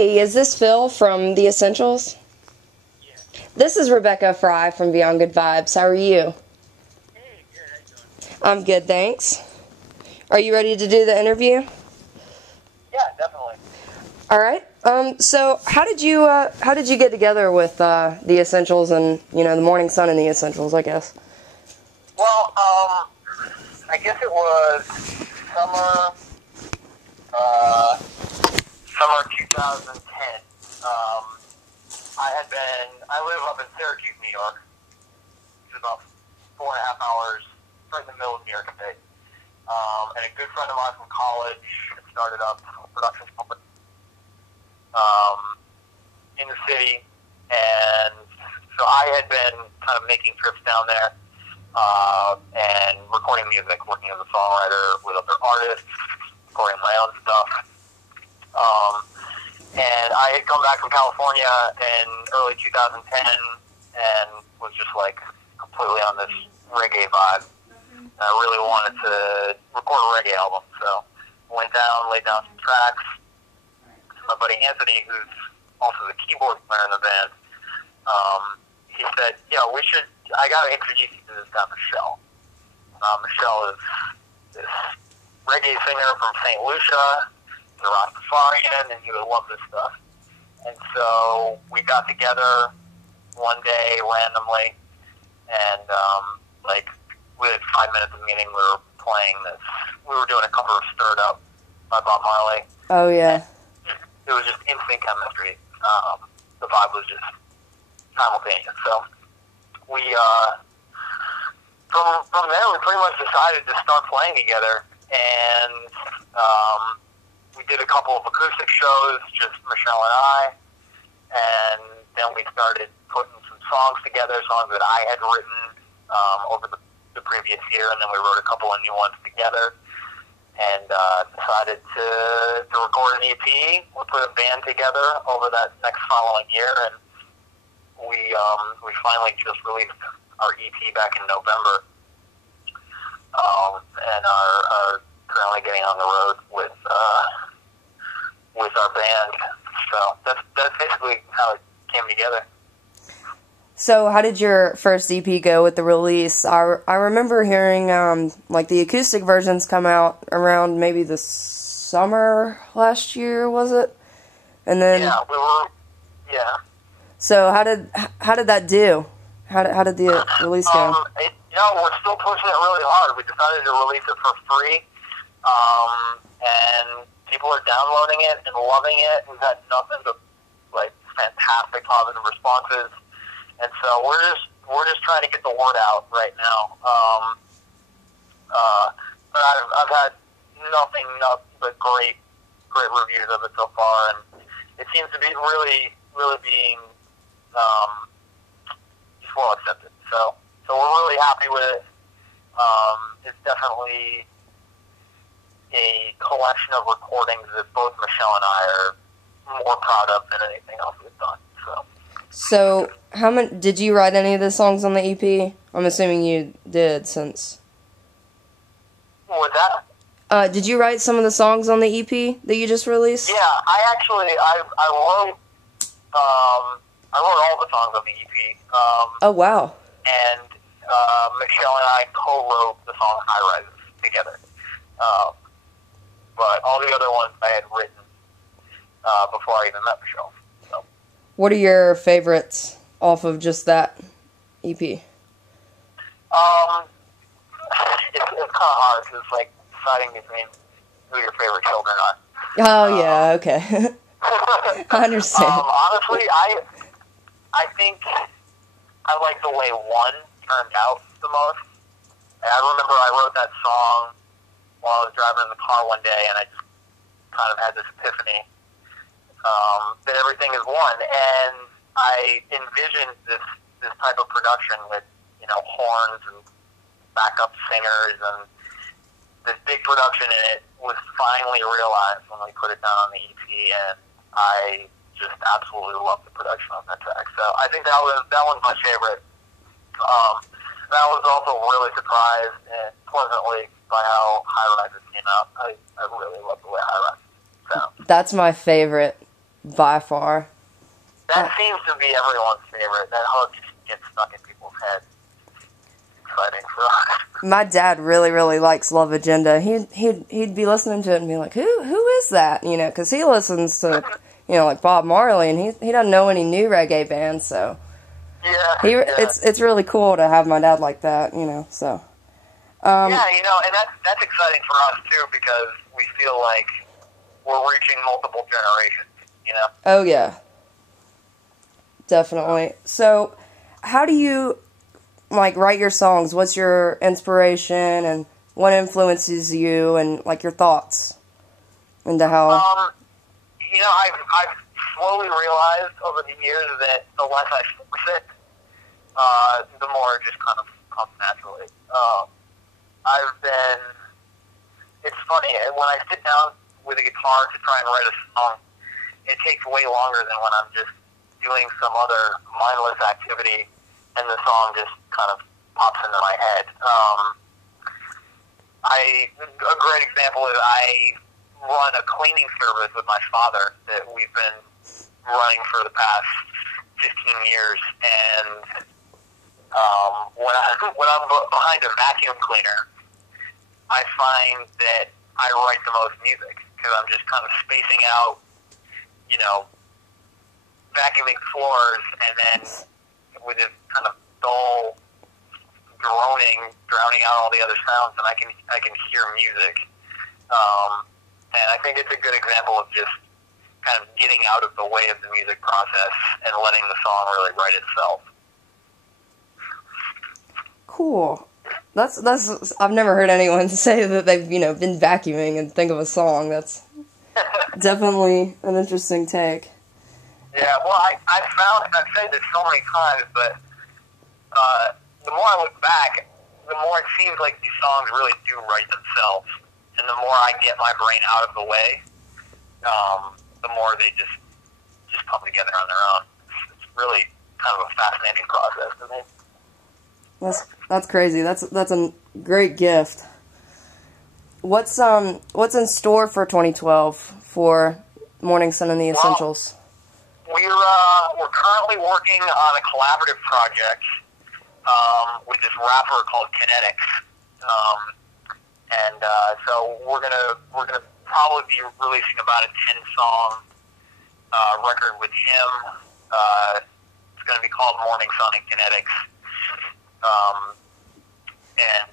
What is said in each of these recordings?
Hey, is this Phil from The Essentials? Yeah. This is Rebecca Fry from Beyond Good Vibes. How are you? Hey, good. How you doing? I'm good, thanks. Are you ready to do the interview? Yeah, definitely. All right. So how did you get together with The Essentials and the Morning Sun and The Essentials, I guess? Well, I guess it was summer, summer 2010. I live up in Syracuse, New York, which is about 4.5 hours right in the middle of New York State. And a good friend of mine from college had started up a production company in the city, and so I had been kind of making trips down there and recording music, working as a songwriter with other artists, recording my own stuff. And I had come back from California in early 2010 and was just like completely on this reggae vibe. And I really wanted to record a reggae album, so went down, laid down some tracks. My buddy Anthony, who's also the keyboard player in the band, he said, I gotta introduce you to this guy, Michelle. Michelle is this reggae singer from St. Lucia. He's a Rastafarian, and he would love this stuff. And so we got together one day randomly, and within 5 minutes of meeting, we were playing this. We were doing a cover of "Stirred Up" by Bob Marley. Oh yeah. It was just instant chemistry. The vibe was just simultaneous. So we, from there, we pretty much decided to start playing together, and we did a couple of acoustic shows, just Michelle and I, and then we started putting some songs together, songs that I had written over the previous year, and then we wrote a couple of new ones together, and decided to record an EP. We put a band together over that next following year, and we finally just released our EP back in November, and are currently getting on the road with our band. So that's basically how it came together. So how did your first EP go with the release? I remember hearing the acoustic versions come out around maybe the summer last year, was it? And then yeah. So how did that do? How did the release go? We're still pushing it really hard. We decided to release it for free, and people are downloading it and loving it. We've had nothing but fantastic positive responses, and so we're just trying to get the word out right now. But I've had nothing but great reviews of it so far, and it seems to be really being just well accepted. So we're really happy with it. It's definitely a collection of recordings that both Michelle and I are more proud of than anything else we've done. So how many did you write any of the songs on the EP? I'm assuming you did, since. What was that? Did you write some of the songs on the EP that you just released? Yeah, I wrote all the songs on the EP. Oh wow. And Michelle and I co-wrote the song High Rises together. But all the other ones I had written before I even met Michelle. So. What are your favorites off of just that EP? It's kind of hard because it's like deciding between who your favorite children are. Oh yeah, okay. I understand. Honestly, I think I like the way one turned out the most. And I remember I wrote that song while I was driving in the car one day, and I just kind of had this epiphany that everything is one. And I envisioned this type of production with horns and backup singers, and this big production in it was finally realized when we put it down on the EP, and I just absolutely love the production on that track. So I think that one's my favorite. I was also really surprised and pleasantly by how High Rises came out. I really love the way High Rises sounds. That's my favorite by far. That seems to be everyone's favorite. That hook just gets stuck in people's heads. Exciting for us. My dad really, really likes Love Agenda. He'd be listening to it and be like, who is that? You know, because he listens to, you know, like Bob Marley, and he doesn't know any new reggae bands, so Yeah. it's really cool to have my dad like that, you know. So yeah, you know, and that's exciting for us too, because we feel like we're reaching multiple generations, you know. Oh yeah, definitely. So how do you like write your songs? What's your inspiration and what influences you, and like your thoughts into how? You know, I've slowly realized over the years that the less I force it, the more it just kind of comes naturally. It's funny, when I sit down with a guitar to try and write a song, it takes way longer than when I'm just doing some other mindless activity and the song just kind of pops into my head. A great example is I run a cleaning service with my father that we've been running for the past 15 years, and when I'm behind a vacuum cleaner, I find that I write the most music because I'm just kind of spacing out, you know, vacuuming floors, and then with this kind of dull droning, drowning out all the other sounds, and I can hear music. And I think it's a good example of just kind of getting out of the way of the music process and letting the song really write itself. Cool. That's I've never heard anyone say that they've, you know, been vacuuming and think of a song. That's definitely an interesting take. Yeah, well, I found, and I've said this so many times, but the more I look back, the more it seems like these songs really do write themselves. And the more I get my brain out of the way, the more they just come together on their own. It's really kind of a fascinating process to me. That's crazy. That's a great gift. What's in store for 2012 for Morning Sun and the Essentials? We're currently working on a collaborative project with this rapper called Kinetics, and so we're gonna probably be releasing about a 10-song record with him. It's gonna be called Morning Sun and Kinetics. And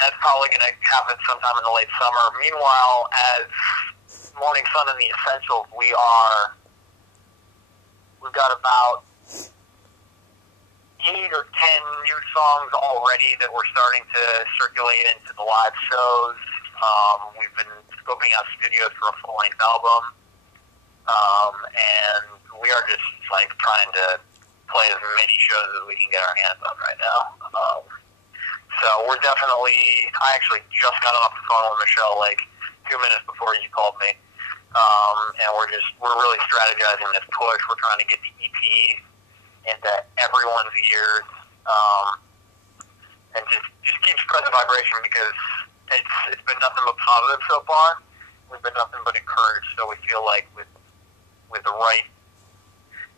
that's probably going to happen sometime in the late summer. Meanwhile, as Morning Sun and the Essentials, we've got about 8 or 10 new songs already that we're starting to circulate into the live shows. We've been scoping out studios for a full-length album, and we are just like trying to play as many shows as we can get our hands on right now. So we're definitely, I actually just got off the phone with Michelle like 2 minutes before you called me. And we're really strategizing this push. We're trying to get the EP into everyone's ears, and just keep spreading vibration, because it's been nothing but positive so far. We've been nothing but encouraged. So we feel like with the right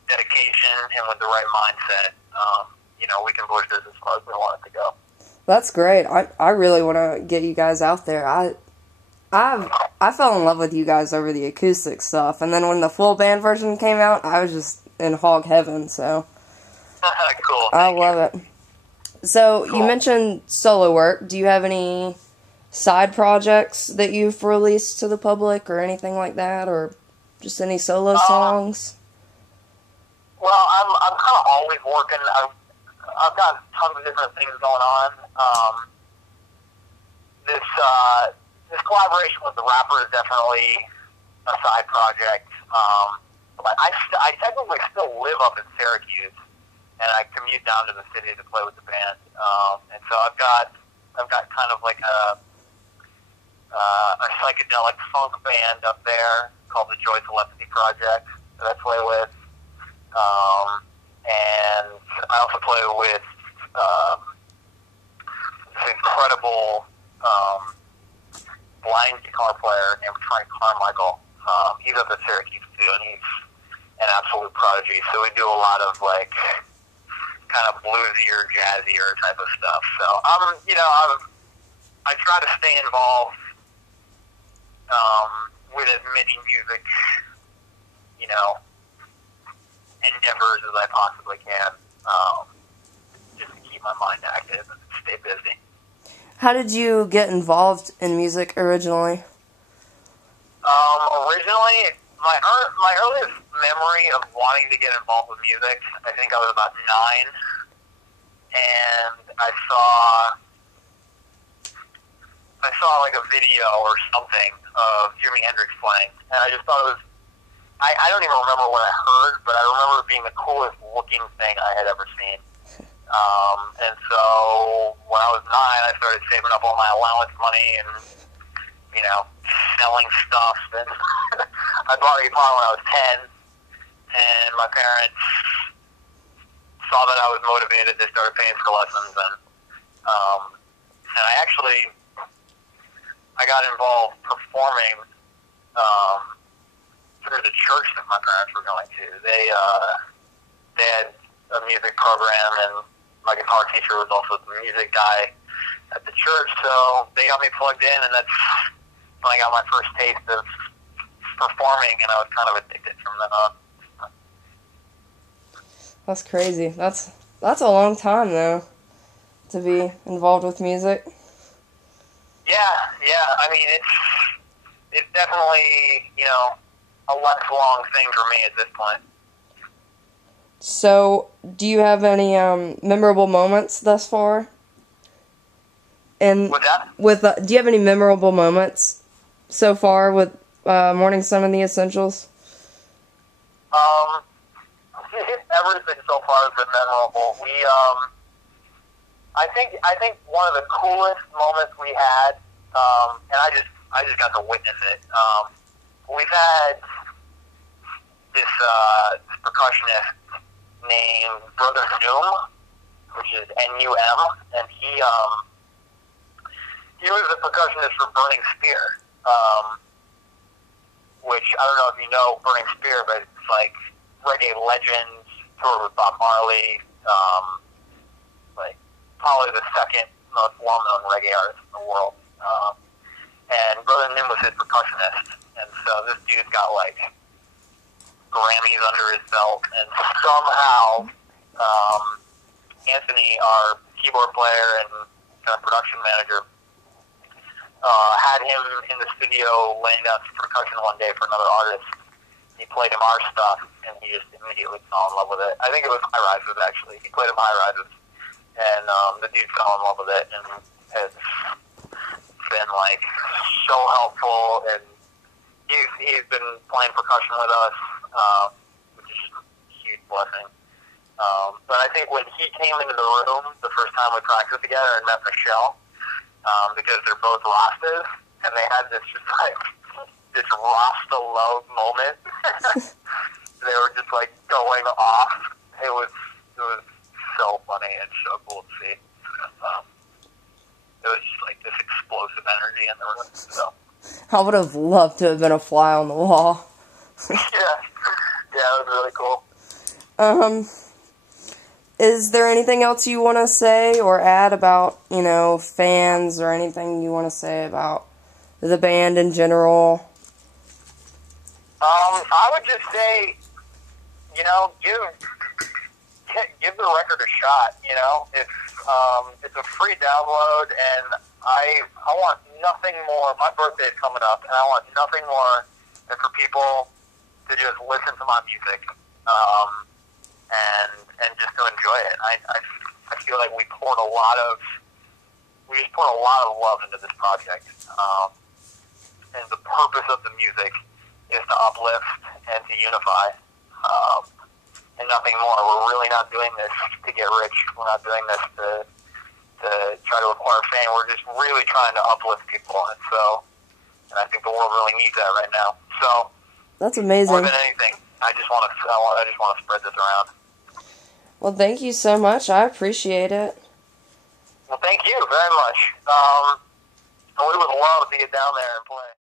dedication and with the right mindset, you know, we can push this as far as we want it to go. That's great. I really want to get you guys out there. I fell in love with you guys over the acoustic stuff, and then when the full band version came out, I was just in hog heaven. So cool. I love it. So cool. You mentioned solo work. Do you have any side projects that you've released to the public or anything like that, or just any solo songs? Well, I'm kind of always working. I've got tons of different things going on. This collaboration with the rapper is definitely a side project. But I technically still live up in Syracuse, and I commute down to the city to play with the band. And so I've got kind of like a psychedelic funk band up there called the Joy Telepathy Project that I play with. And I also play with this incredible blind guitar player named Frank Carmichael. He's up at Syracuse too, and an absolute prodigy. So we do a lot of like kind of bluesier, jazzier type of stuff. So I try to stay involved with as many music, endeavors as I possibly can, just to keep my mind active and stay busy. How did you get involved in music originally? Originally, my earliest memory of wanting to get involved with music, I think I was about 9, and I saw like a video or something of Jimi Hendrix playing, and I just thought it was, I don't even remember what I heard, but I remember it being the coolest looking thing I had ever seen. And so when I was 9, I started saving up all my allowance money and, selling stuff. And I bought a guitar when I was 10, and my parents saw that I was motivated. They started paying for lessons, and I got involved performing through the church that my parents were going to. They had a music program, and my guitar teacher was also the music guy at the church, so they got me plugged in, and that's when I got my first taste of performing, and I was kind of addicted from then on. That's crazy. That's a long time, though, to be involved with music. Yeah. I mean, it's definitely, a lifelong thing for me at this point. So, do you have any memorable moments thus far? And with that? Do you have any memorable moments so far with Morning Sun and the Essentials? Everything so far has been memorable. I think one of the coolest moments we had, and I just got to witness it. We've had this percussionist named Brother Noom, which is N-U-M, and he was the percussionist for Burning Spear, which I don't know if you know Burning Spear, but it's like reggae legends, toured with Bob Marley, like probably the second most well-known reggae artist in the world. And Brother Nim was his percussionist, and so this dude's got like Grammys under his belt, and somehow Anthony, our keyboard player and kind of production manager, had him in the studio laying down some percussion one day for another artist. He played him our stuff, and he just immediately fell in love with it. I think it was High Rises, actually. He played him High Rises, and the dude fell in love with it, and has been like so helpful, and he's been playing percussion with us, which is just a huge blessing. But I think when he came into the room the first time we practiced together and met Michelle, because they're both Rastas, and they had this just like this Rasta love moment. They were just like going off. It was so funny and so cool to see. It was just like this explosive energy in the room. So I would have loved to have been a fly on the wall. yeah, it was really cool. Is there anything else you want to say or add about, fans, or anything you want to say about the band in general? I would just say, give the record a shot. It's a free download, and I want nothing more. My birthday is coming up, and I want nothing more than for people to just listen to my music, and just to enjoy it. I feel like we just poured a lot of love into this project, and the purpose of the music is to uplift and to unify, and nothing more. We're really not doing this to get rich. We're not doing this to try to acquire fame. We're just really trying to uplift people, and I think the world really needs that right now. So that's amazing. More than anything, I just want to spread this around. Well, thank you so much. I appreciate it. Well, thank you very much. And we would love to get down there and play.